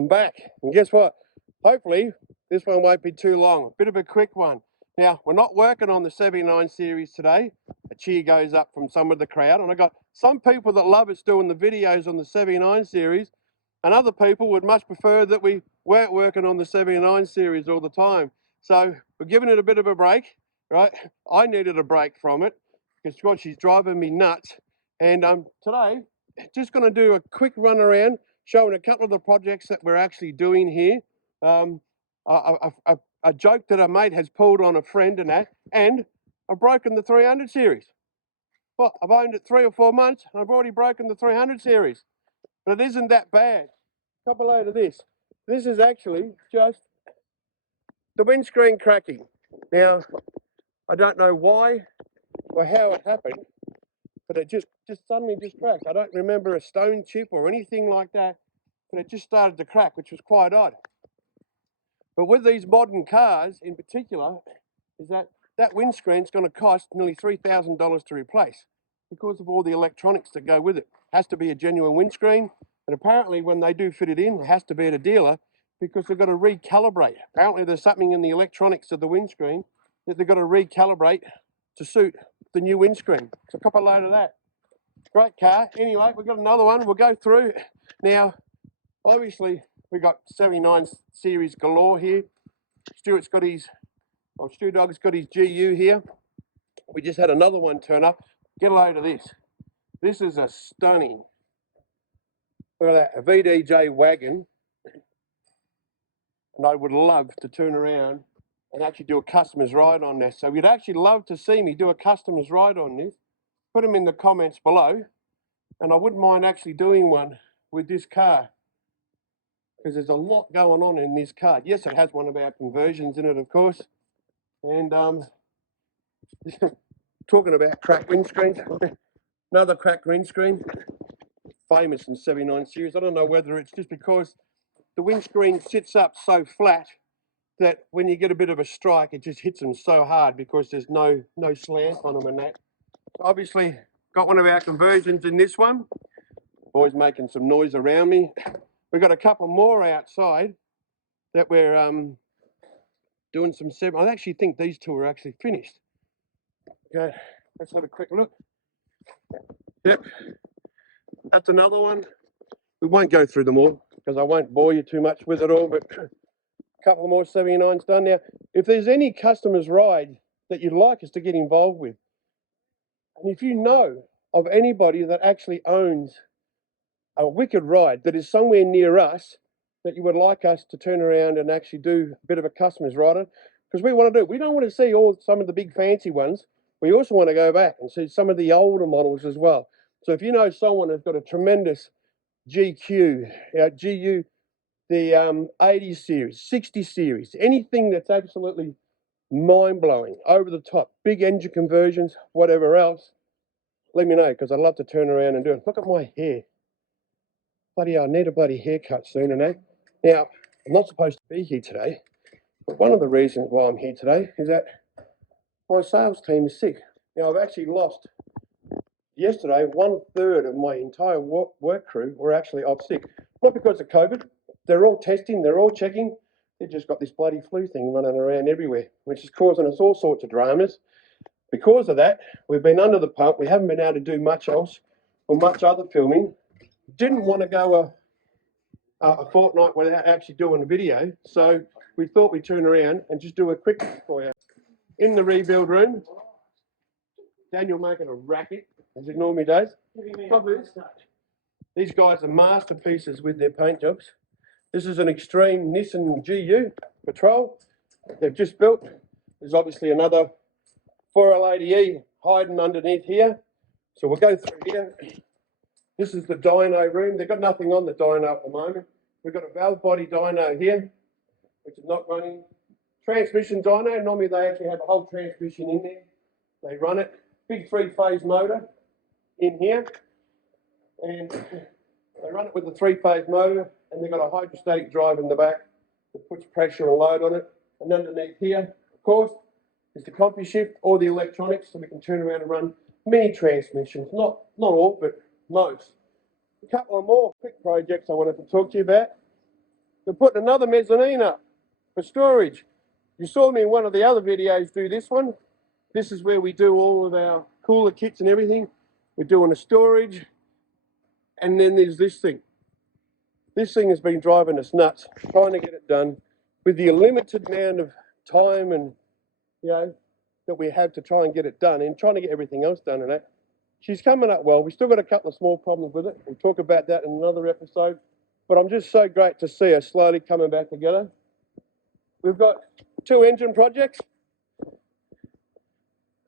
I'm back, and guess what? Hopefully this one won't be too long. A bit of a quick one. Now, we're not working on the 79 series today. A cheer goes up from some of the crowd, and I got some people that love us doing the videos on the 79 series, and other people would much prefer that we weren't working on the 79 series all the time. So we're giving it a bit of a break, right? I needed a break from it because God, she's driving me nuts. And today, just going to do a quick run around, showing a couple of the projects that we're actually doing here. A joke that a mate has pulled on a friend and that, and I've broken the 300 series. Well, I've owned it 3 or 4 months, and I've already broken the 300 series. But it isn't that bad. Couple load of this. This is actually just the windscreen cracking. Now, I don't know why or how it happened, but it just suddenly cracked. I don't remember a stone chip or anything like that, but it just started to crack, which was quite odd. But with these modern cars in particular, is that windscreen's going to cost nearly $3,000 to replace because of all the electronics that go with it. It has to be a genuine windscreen, and apparently when they do fit it in, it has to be at a dealer because they've got to recalibrate. Apparently there's something in the electronics of the windscreen that they've got to recalibrate to suit the new windscreen. So cop a load of that. Great car. Anyway, we've got another one. We'll go through. Now, obviously, we've got 79 series galore here. Stuart's got his, or Stu Dog's got his GU here. We just had another one turn up. Get a load of this. This is a stunning, look at that, a VDJ wagon. And I would love to turn around and actually do a customer's ride on this. So you'd actually love to see me do a customer's ride on this. Put them in the comments below. And I wouldn't mind actually doing one with this car, because there's a lot going on in this car. Yes, it has one of our conversions in it, of course. And talking about cracked windscreens, another cracked windscreen, famous in 79 series. I don't know whether it's just because the windscreen sits up so flat that when you get a bit of a strike, it just hits them so hard because there's no slant on them and that. Obviously, got one of our conversions in this one. Always making some noise around me. We've got a couple more outside that we're doing some I actually think these two are actually finished. Okay, let's have a quick look. Yep, that's another one. We won't go through them all because I won't bore you too much with it all, but a couple more 79s done. Now, if there's any customers' ride that you'd like us to get involved with, and if you know of anybody that actually owns a wicked ride that is somewhere near us that you would like us to turn around and actually do a bit of a customer's ride on, because we want to do, we don't want to see some of the big fancy ones. We also want to go back and see some of the older models as well. So if you know someone who's got a tremendous GU, the 80 series, 60 series, anything that's absolutely mind-blowing, over the top, big engine conversions, whatever else, let me know, because I'd love to turn around and do it. Look at my hair. Bloody hell, I need a bloody haircut soon and that. Now, I'm not supposed to be here today, but one of the reasons why I'm here today is that my sales team is sick. Now, I've actually lost, yesterday, 1/3 of my entire work crew were actually off sick. Not because of COVID. They're all testing, they're all checking. They've just got this bloody flu thing running around everywhere, which is causing us all sorts of dramas. Because of that, we've been under the pump. We haven't been able to do much else or much other filming. Didn't want to go a fortnight without actually doing a video, so we thought we'd turn around and just do a quick one for you. In the rebuild room, Daniel making a racket, as he normally does. These guys are masterpieces with their paint jobs. This is an extreme Nissan GU Patrol they've just built. There's obviously another 4L80E hiding underneath here. So we'll go through here. This is the dyno room. They've got nothing on the dyno at the moment. We've got a valve body dyno here, which is not running. Transmission dyno, normally they actually have a whole transmission in there. They run it. Big 3-phase motor in here. And they run it with the 3-phase motor, and they've got a hydrostatic drive in the back that puts pressure and load on it. And underneath here, of course, is the CompuShift or the electronics, so we can turn around and run many transmissions. Not all, but most. A couple of more quick projects I wanted to talk to you about. we're putting another mezzanine up for storage. You saw me in one of the other videos do this one. This is where we do all of our cooler kits and everything. We're doing a storage. And then there's this thing. This thing has been driving us nuts, trying to get it done with the limited amount of time and, that we have to try and get it done and trying to get everything else done and that. She's coming up well. We've still got a couple of small problems with it. We'll talk about that in another episode. But I'm just so great to see her slowly coming back together. We've got 2 engine projects.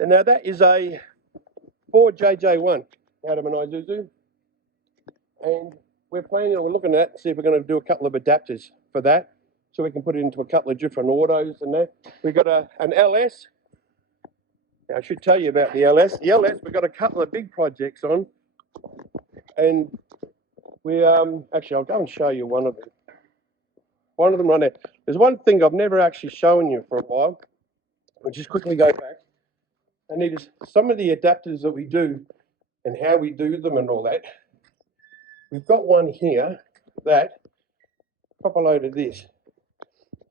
And now that is a Ford JJ1 out of an Isuzu. And we're looking at that, see if we're going to do a couple of adapters for that. So we can put it into a couple of different autos and that. We've got an LS. Now, I should tell you about the LS. The LS, we've got a couple of big projects on. And we, actually, I'll go and show you one of them. One of them right there. There's one thing I've never actually shown you for a while. I'll just quickly go back. And it is some of the adapters that we do and how we do them and all that. We've got one here that, pop a load of this.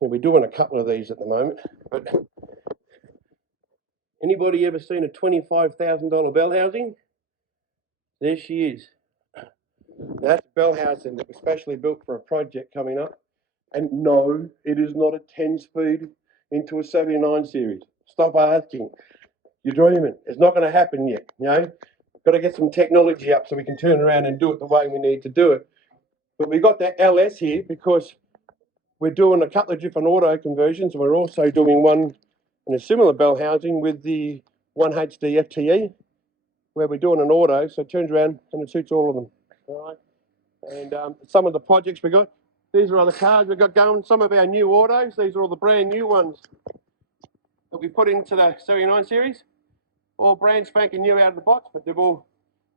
And we're doing a couple of these at the moment. But anybody ever seen a $25,000 bell housing? There she is. That's a bell housing that was specially built for a project coming up. And no, it is not a 10-speed into a 79 series. Stop asking. You're dreaming. It's not going to happen yet, Got to get some technology up so we can turn around and do it the way we need to do it. But we got that LS here because we're doing a couple of different auto conversions, and we're also doing one in a similar bell housing with the 1HD FTE, where we're doing an auto, so it turns around and it suits all of them. All right. And some of the projects we got, these are other cars we've got going, some of our new autos, these are all the brand new ones that we put into the 79 series, all brand spanking new out of the box, but they've all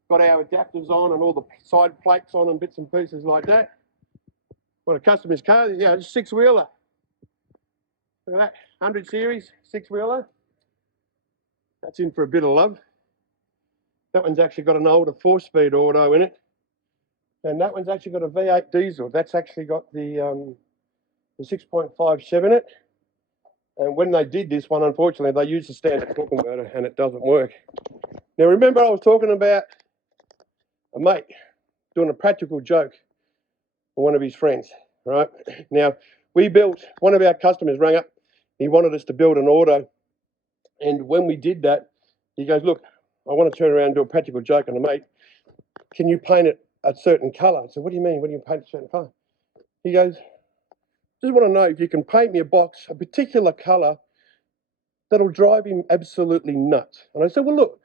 got our adapters on and all the side plates on and bits and pieces like that. What a customer's car, it's a 6-wheeler. Look at that, 100 series, 6-wheeler. That's in for a bit of love. That one's actually got an older 4-speed auto in it. And that one's actually got a V8 diesel. That's actually got the 6.57 in it. And when they did this one, unfortunately, they used the standard torque converter and it doesn't work. Now remember I was talking about a mate doing a practical joke for one of his friends, right? Now, we built, one of our customers rang up, he wanted us to build an auto. And when we did that, he goes, look, I want to turn around and do a practical joke on a mate. Can you paint it a certain colour? I said, what do you mean? What do you paint a certain colour? He goes, just want to know if you can paint me a box, a particular colour that'll drive him absolutely nuts. And I said, well, look,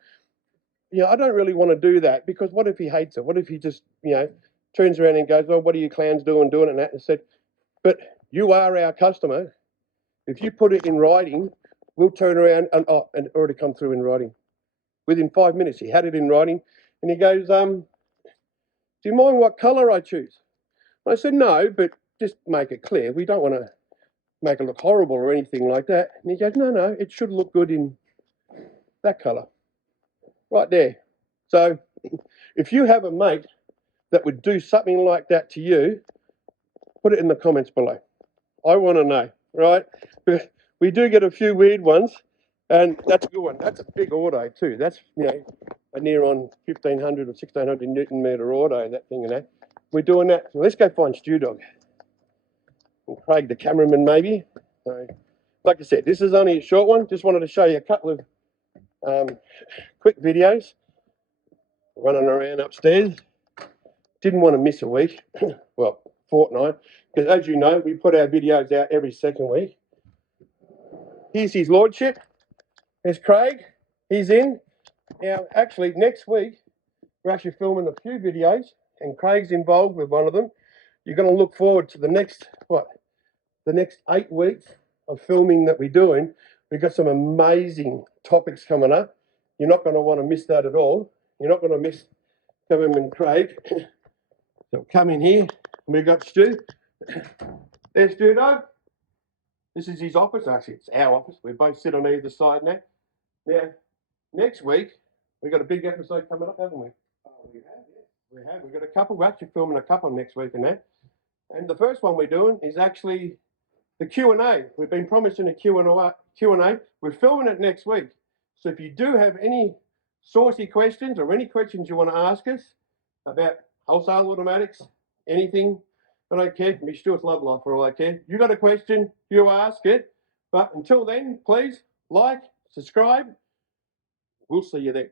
I don't really want to do that because what if he hates it? What if he just, turns around and goes, well, what are you clowns doing it and that? And I said, but you are our customer. If you put it in writing, we'll turn around and, and it already come through in writing. Within 5 minutes, he had it in writing. And he goes, do you mind what colour I choose? And I said, no, but just make it clear. We don't want to make it look horrible or anything like that. And he goes, no, it should look good in that colour. Right there. So if you have a mate that would do something like that to you, put it in the comments below. I want to know, right? Because we do get a few weird ones, and that's a good one. That's a big auto too. That's, a near on 1,500 or 1,600 Newton metre auto, that thing and that. We're doing that. So let's go find Stu Dog. And Craig, the cameraman, maybe. So, like I said, this is only a short one. Just wanted to show you a couple of quick videos. Running around upstairs. Didn't want to miss a week. Well, fortnight. Because as you know, we put our videos out every second week. Here's his lordship. There's Craig. He's in. Now, actually, next week, we're actually filming a few videos, and Craig's involved with one of them. You're going to look forward to the next 8 weeks of filming that we're doing. We've got some amazing topics coming up. You're not going to want to miss that at all. You're not going to miss cameraman Craig. So come in here, and we've got Stu. There's Stu Dog. This is his office. Actually, it's our office. We both sit on either side now. Now, next week, we've got a big episode coming up, haven't we? Oh, we have, yeah. We have. We've got a couple. We're actually filming a couple next week and that. And the first one we're doing is actually the Q&A. We've been promising a Q&A. We're filming it next week. So if you do have any saucy questions or any questions you want to ask us about wholesale automatics, anything, I don't care. Me Stuart's love life for all I care. You got a question, you ask it. But until then, please like, subscribe. We'll see you there.